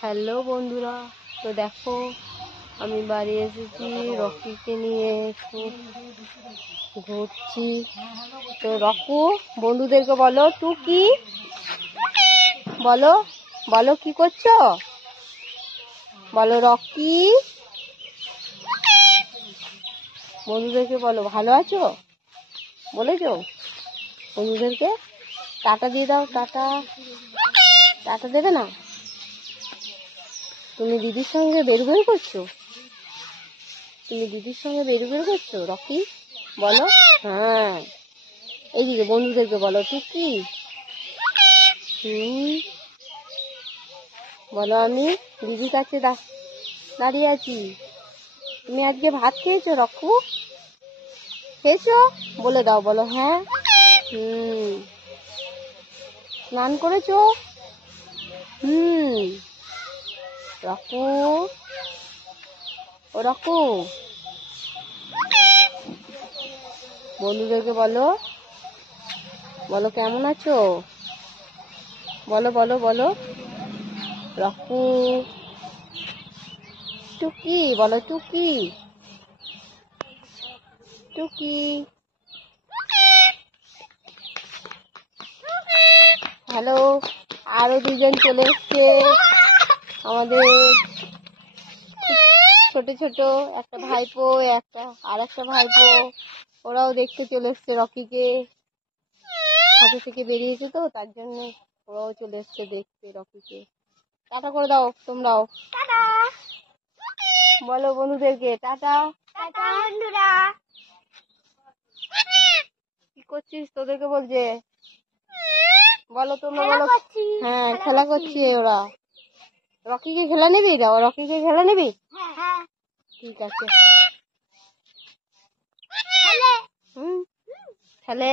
Hello বন্ধুরা, তো দেখো আমি বাড়ি এসেছি, রকিকে নিয়ে একটু ঘুরছি। তো রকু বন্ধুদেরকে বলো টুকি, বলো বলো কি করছো, বলো রকি, বন্ধুদেরকে বলো ভালো আছো, বলেছো বন্ধুদেরকে টাটা দিয়ে দাও, টাটা টাটা দেবে না? তুমি দিদির সঙ্গে বের করছো, তুমি দিদির সঙ্গে বের করছো রকি, বলো। হ্যাঁ, এইদিকে বন্ধুদেরকে বলো টুকি, বলো আমি দিদির কাছে দাঁড়িয়ে আছি। তুমি আজকে ভাত খেয়েছো রকু, খেয়েছো? বলে দাও, বলো হ্যাঁ। স্নান করেছো? রকু, ও রকু, বন্ধুদেরকে বলো, বলো কেমন আছো, বলো বলো বলো রকু, টুকি, বলো টুকি, টুকি। হ্যালো, আরো দুজন চলে এসছে আমাদের, ছোট ছোট একটা ভাইপো, আর একটা ভাইপো, ওরাও দেখতে চলে এসছে রকিকে। হাতে থেকে বেরিয়েছে তো তার জন্য ওরাও চলে এসছে দেখতে রকিকে। টাটা করে দাও তোমরাও, বলো বন্ধুদেরকে টাটা। কি করছিস, তোদেরকে বলছে, বলো তোমরা বলো। হ্যাঁ, খেলা করছি ওরা। রকিকে খেলা নিবি? যাও, রকিকে খেলা নিবি? ঠিক আছে, খেলে।